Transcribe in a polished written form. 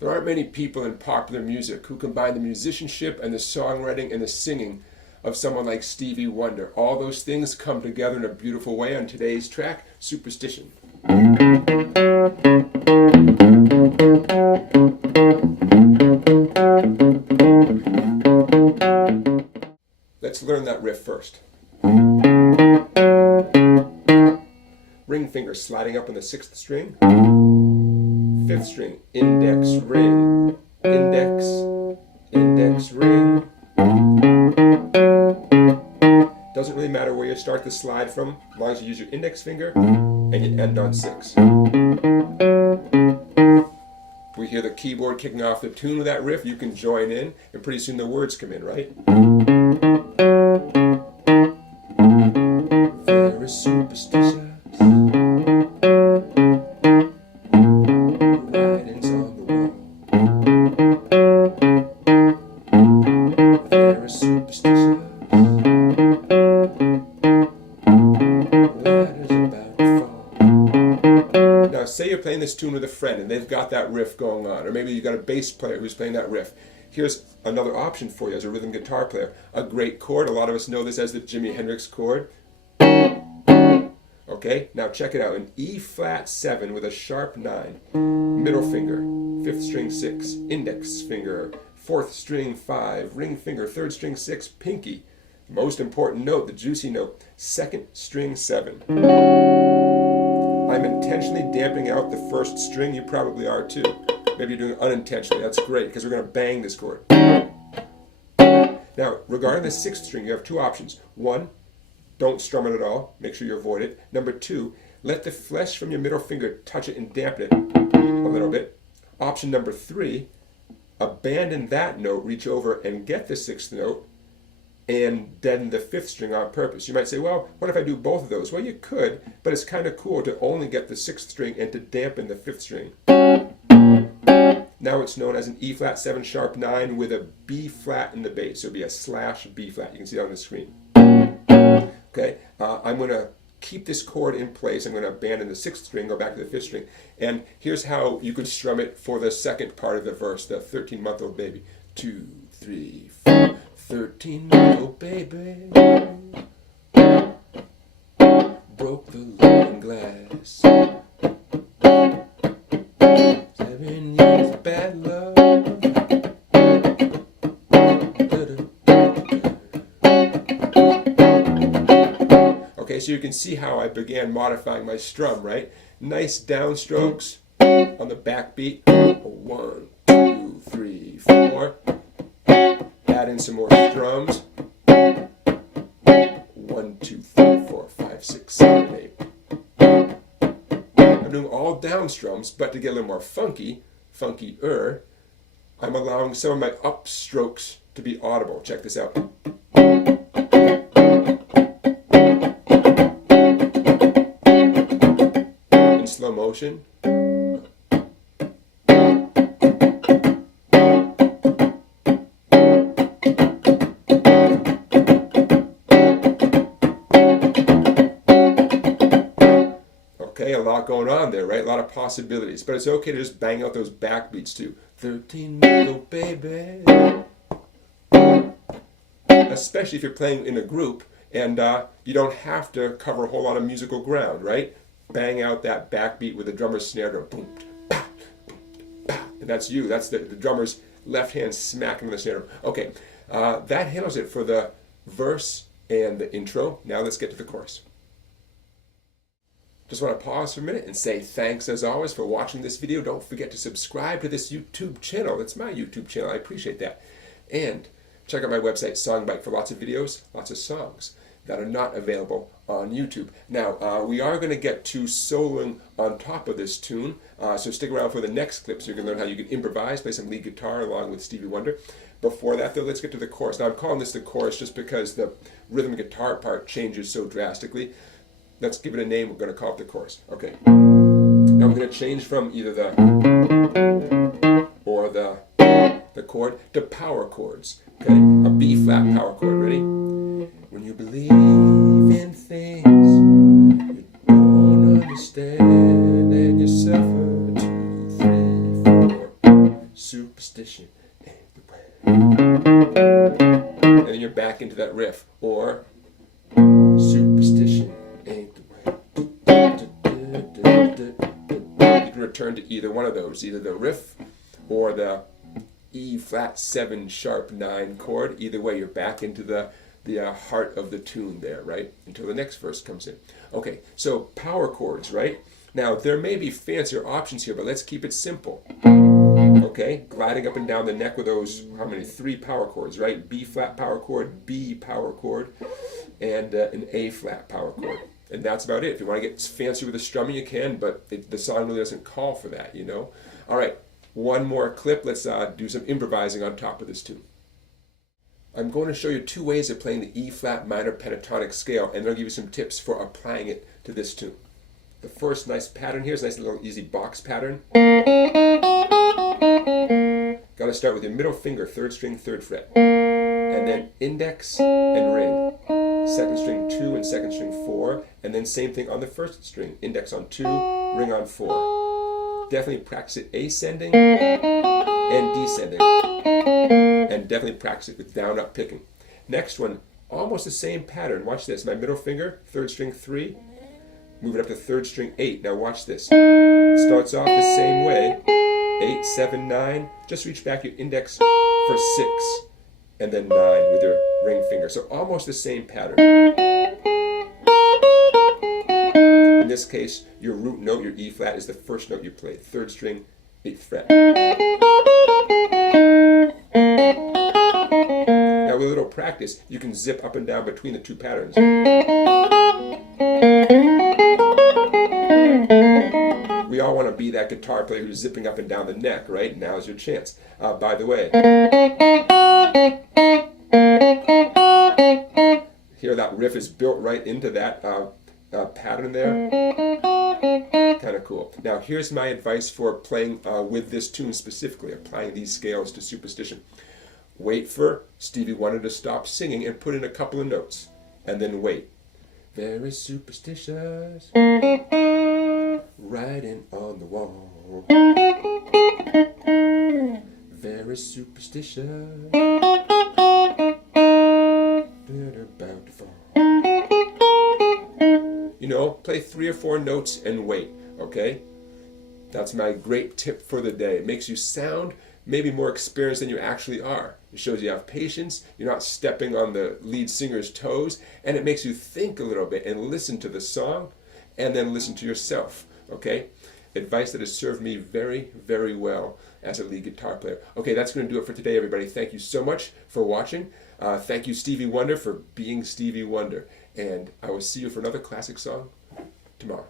There aren't many people in popular music who combine the musicianship and the songwriting and the singing of someone like Stevie Wonder. All those things come together in a beautiful way on today's track, Superstition. Let's learn that riff first. Ring finger sliding up on the 6th string. 5th string, index, ring, index, index, ring. Doesn't really matter where you start the slide from, as long as you use your index finger and you end on 6. We hear the keyboard kicking off the tune of that riff. You can join in, and pretty soon the words come in, right? Very superstitious. Writings on the wall. Very superstitious. Ladders about to fall. Now, say you're playing this tune with a friend and they've got that riff going on, or maybe you've got a bass player who's playing that riff. Here's another option for you as a rhythm guitar player. A great chord. A lot of us know this as the Jimi Hendrix chord. Okay, now check it out. An E flat 7 with a sharp 9. Middle finger, 5th string 6. Index finger, 4th string 5. Ring finger, 3rd string 6. Pinky. Most important note, the juicy note, 2nd string 7. I'm intentionally damping out the 1st string. You probably are too. Maybe you're doing it unintentionally. That's great because we're going to bang this chord. Now, regarding the 6th string, you have two options. One, don't strum it at all. Make sure you avoid it. Number 2, let the flesh from your middle finger touch it and dampen it a little bit. Option number 3, abandon that note, reach over and get the 6th note, and deaden the 5th string on purpose. You might say, well, what if I do both of those? Well, you could, but it's kind of cool to only get the 6th string and to dampen the 5th string. Now it's known as an E flat 7 sharp 9 with a B flat in the bass. So it'll be a slash B flat. You can see that on the screen. Okay, I'm going to keep this chord in place. I'm going to abandon the 6th string, go back to the 5th string. And here's how you could strum it for the second part of the verse, the 13-month-old baby. 2, 3, 4. 13-month-old baby broke the looking glass. 7 years of bad love. Okay, so you can see how I began modifying my strum, right? Nice downstrokes on the backbeat. 1, 2, 3, 4. Add in some more strums. 1, 2, 3, 4, 5, 6, 7, 8. I'm doing all down strums, but to get a little more funkier, I'm allowing some of my upstrokes to be audible. Check this out. In slow motion. A lot going on there, right? A lot of possibilities. But it's okay to just bang out those backbeats too. 13-month-old baby. Especially if you're playing in a group and you don't have to cover a whole lot of musical ground, right? Bang out that backbeat with the drummer's snare drum. Boom, bah, bah, and that's you. That's the drummer's left hand smacking the snare drum. Okay, that handles it for the verse and the intro. Now let's get to the chorus. Just want to pause for a minute and say thanks as always for watching this video. Don't forget to subscribe to this YouTube channel. It's my YouTube channel. I appreciate that. And check out my website, Songbite, for lots of videos, lots of songs that are not available on YouTube. Now, we are going to get to soloing on top of this tune, so stick around for the next clip so you can learn how you can improvise, play some lead guitar along with Stevie Wonder. Before that, though, let's get to the chorus. Now, I'm calling this the chorus just because the rhythm guitar part changes so drastically. Let's give it a name. We're going to call it the chorus. Okay. Now we're going to change from either the or the chord to power chords. Okay, a B flat power chord. Ready? When you believe in things you don't understand and you suffer. 2, 3, 4. that riff. Or superstition ain't the way. You can return to either one of those, either the riff or the E flat 7 sharp 9 chord. Either way, you're back into the heart of the tune there, right? Until the next verse comes in. Okay, so power chords, right? Now, there may be fancier options here, but let's keep it simple. Okay, gliding up and down the neck with those, how many? 3 power chords, right? B flat power chord, B power chord, and an A flat power chord. And that's about it. If you want to get fancy with the strumming, you can, but the song really doesn't call for that, you know? All right, one more clip. Let's do some improvising on top of this tune. I'm going to show you 2 ways of playing the E flat minor pentatonic scale, and I'll give you some tips for applying it to this tune. The first nice pattern here is a nice little easy box pattern. Got to start with your middle finger, 3rd string, 3rd fret, and then index and ring. 2nd string 2 and 2nd string 4, and then same thing on the 1st string, index on 2, ring on 4. Definitely practice it ascending and descending, and definitely practice it with down up picking. Next one, almost the same pattern. Watch this. My middle finger, 3rd string 3, move it up to 3rd string 8. Now watch this. Starts off the same way, 8, 7, 9. Just reach back your index for 6, and then 9 with your ring finger. So almost the same pattern. In this case, your root note, your E flat, is the first note you played. 3rd string, 8th fret. Now with a little practice, you can zip up and down between the 2 patterns. We all want to be that guitar player who's zipping up and down the neck, right? Now's your chance. By the way, here that riff is built right into that pattern there. Kind of cool. Now here's my advice for playing with this tune specifically, applying these scales to Superstition. Wait for Stevie Wonder to stop singing and put in a couple of notes, and then wait. Very superstitious, writing on the wall. Very superstitious, they're about to fall. You know, play 3 or 4 notes and wait, okay? That's my great tip for the day. It makes you sound maybe more experienced than you actually are. It shows you have patience, you're not stepping on the lead singer's toes, and it makes you think a little bit and listen to the song, and then listen to yourself, okay? Advice that has served me very, very well as a lead guitar player. Okay, that's going to do it for today, everybody. Thank you so much for watching. Thank you, Stevie Wonder, for being Stevie Wonder. And I will see you for another classic song tomorrow.